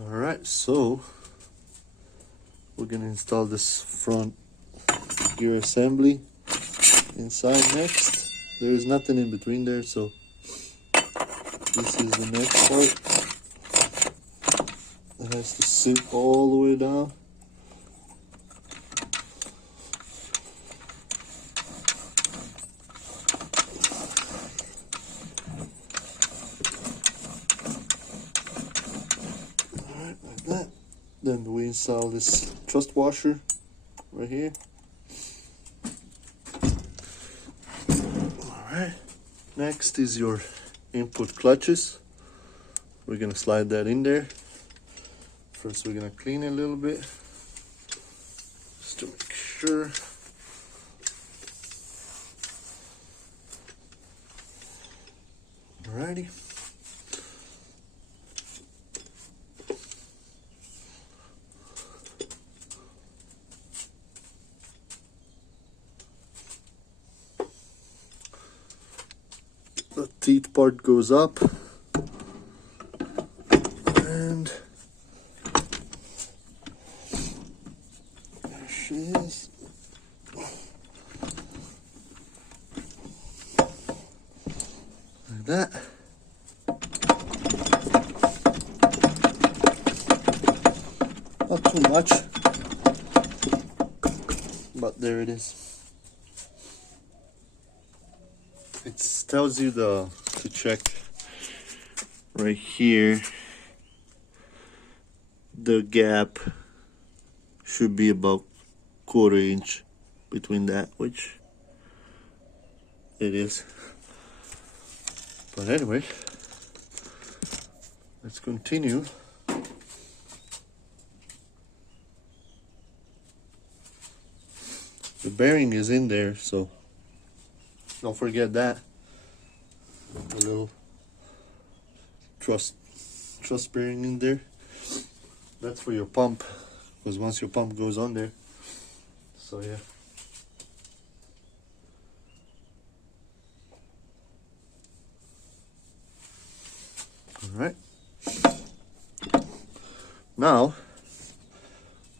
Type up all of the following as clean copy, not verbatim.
Alright, so we're gonna install this front gear assembly inside next. There is nothing in between there, so this is the next part. It has to sit all the way down. Alright, like that. Then we install this thrust washer right here. Alright, next is your input clutches. We're gonna slide that in there. First we're gonna clean it a little bit just to make sure. Alrighty. The teeth part goes up, and there she is. Like that. Not too much, but there it is. It tells you to check right here. The gap should be about 1/4 inch between that, which it is. But anyway, let's continue. The bearing is in there, so don't forget that. A little truss bearing in there. That's for your pump, because once your pump goes on there. So yeah. Alright. Now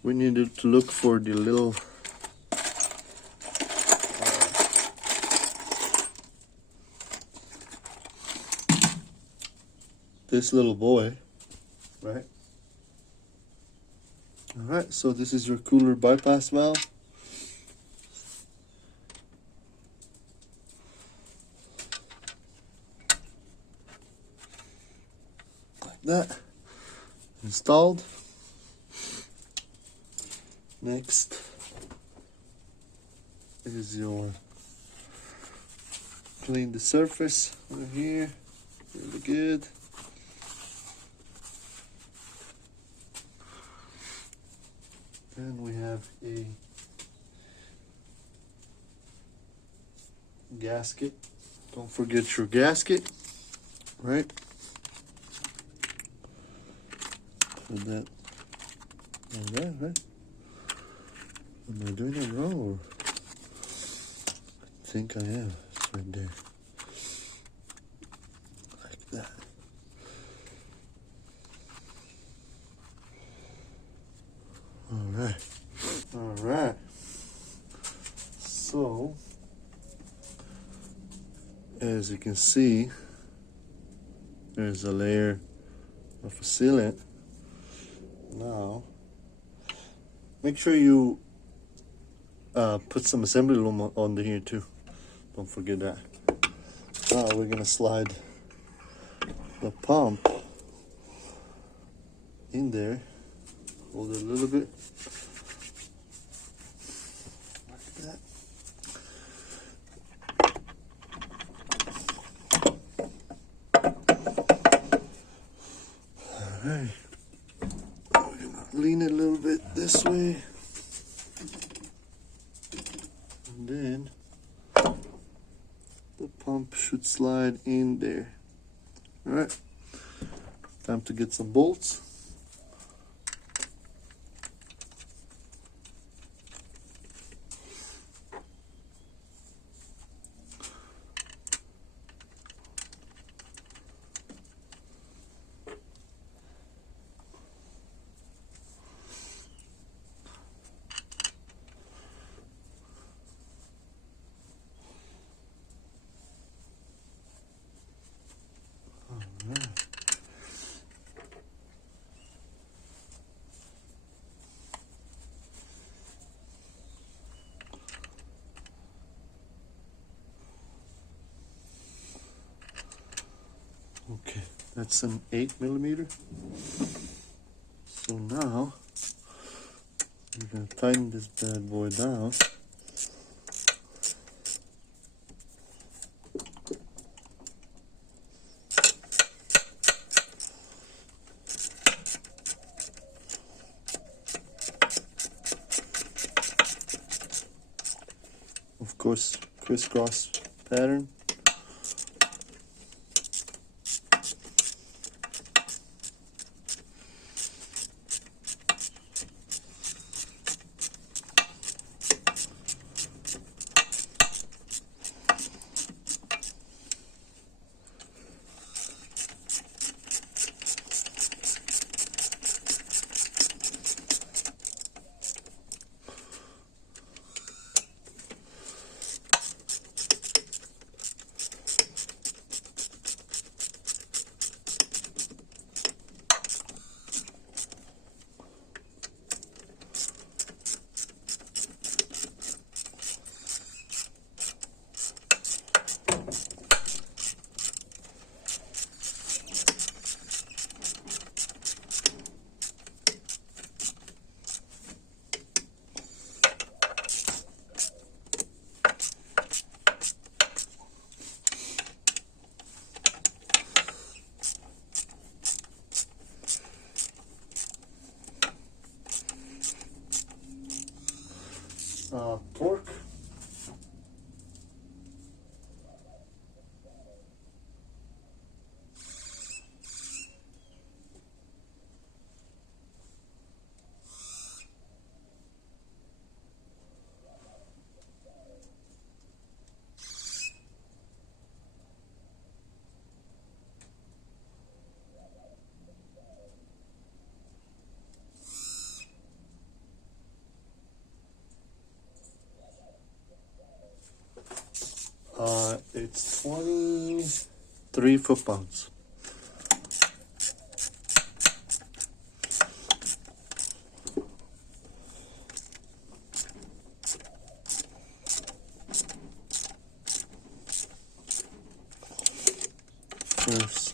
we needed to look for the little this little boy, right? Alright, so this is your cooler bypass valve. Like that. Installed. Next is your clean the surface over here. Really good. And we have a gasket. Don't forget your gasket, right? Put that on there, right? Am I doing it wrong, or I think I am. It's right there. Like that. Alright, so as you can see, there's a layer of sealant. Now make sure you put some assembly loom on here too, don't forget that. Now we're gonna slide the pump in there. Hold it a little bit. Like that. Alright. We're gonna lean it a little bit this way. And then the pump should slide in there. Alright. Time to get some bolts. That's an 8mm. So now we're gonna tighten this bad boy down. Of course, crisscross pattern. Torque. It's 23 foot-pounds. First,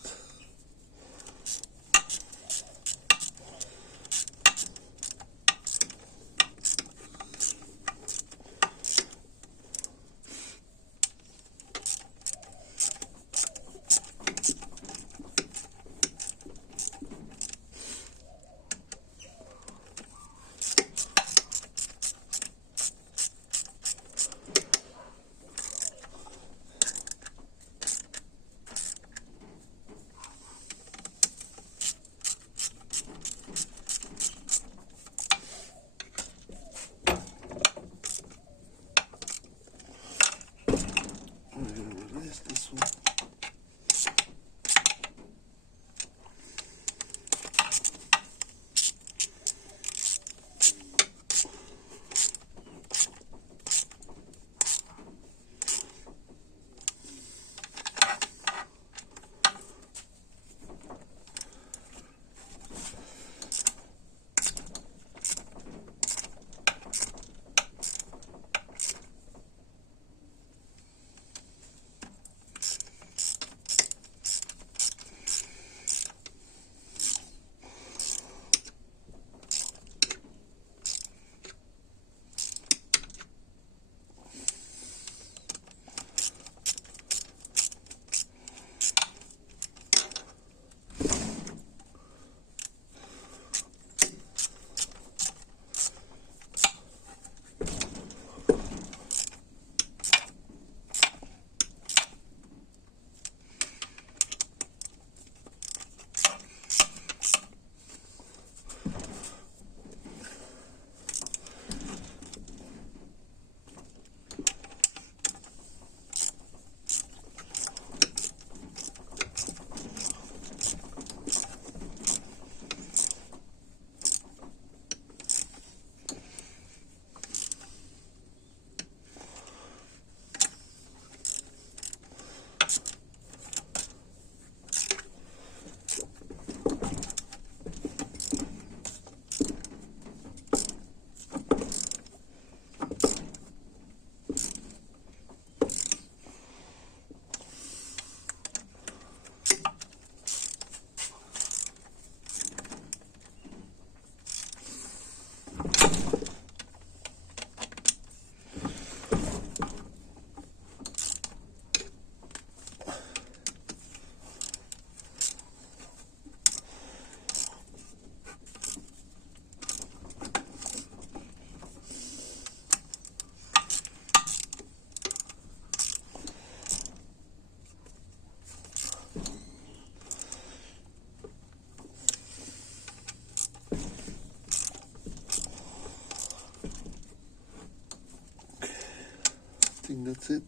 think that's it.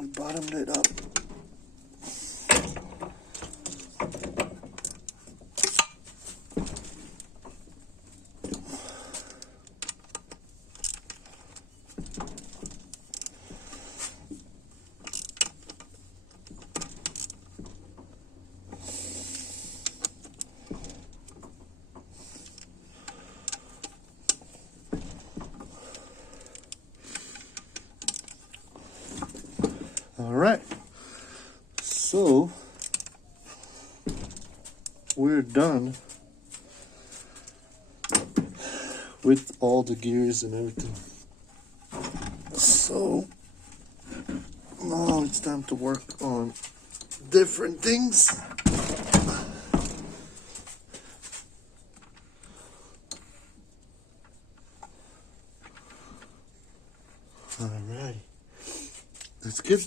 We bottomed it up. All right, so we're done with all the gears and everything. So now it's time to work on different things. All right, that's good.